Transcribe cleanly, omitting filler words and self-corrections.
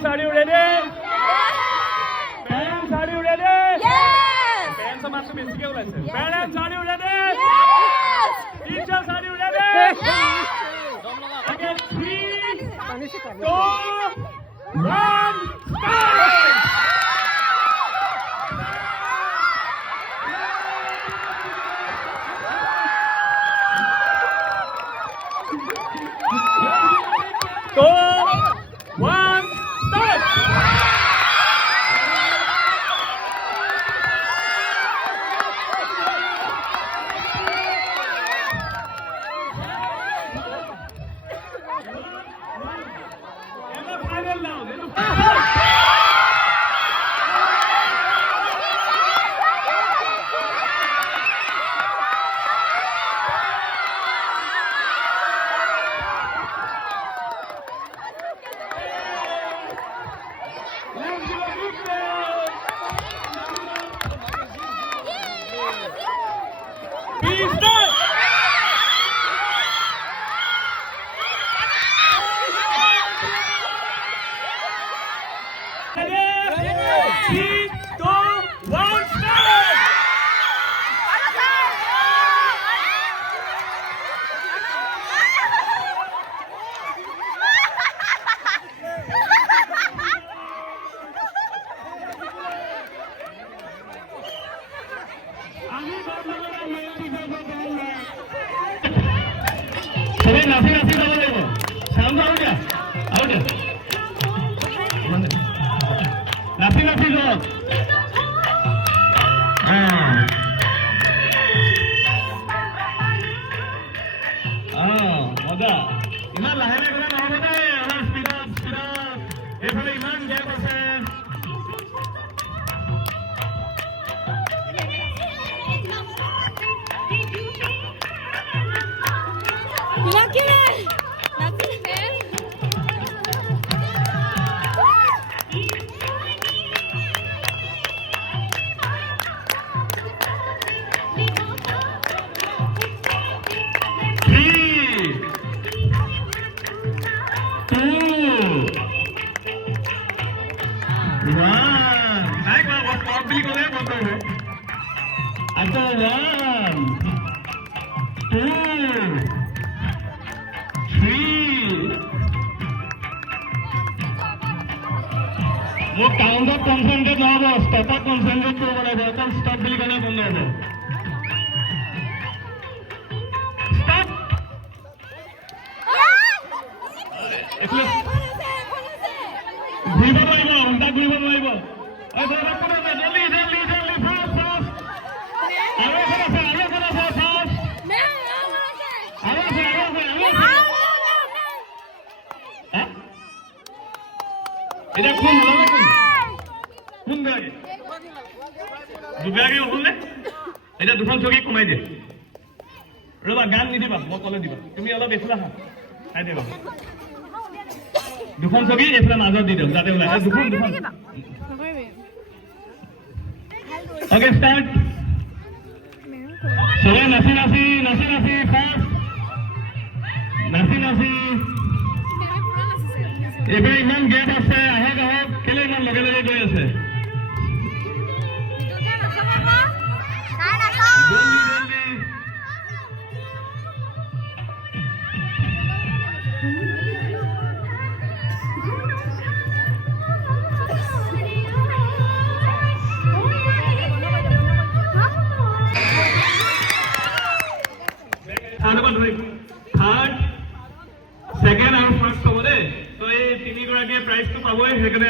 Parents, are you ready? Parents, are you ready? Yes! Parents are master basic lesson. Parents, are you ready? Yes! Teachers, are you ready? Yes! Okay, 3, 2, 1, start! Counter concentrate ना stop concentrate को stop bill करना बंद हो stop घूरब लाइब अंता घूरब लाइब जल्दी जल्दी जल्दी फास्ट फास्ट आगे फास्ट এটা কোন লাগে কোন লাগে দুগাগে হলনে এটা দুখন চকি কমাই দে ৰবা গান নিদিবা মই কলে দিবা তুমি অলপ এফলা হা খাই দিবা দুখন চকি এফলা মাজত দি দিও যাতে ওলাই দুখন ওকে স্টার্ট সবাই নাচি নাচি নাচি নাচি ফাস্ট নাচি নাচি এবাৰ ইমান গেপ আছে আহক আহক কেলে ইমান লগে লগে গৈ আছে থার্ড সেকেন্ড আৰু ফার্স্ট হ'ব দেই তো এই তিনিগৰাকীয়ে প্ৰাইজটো পাবই সেইকাৰণে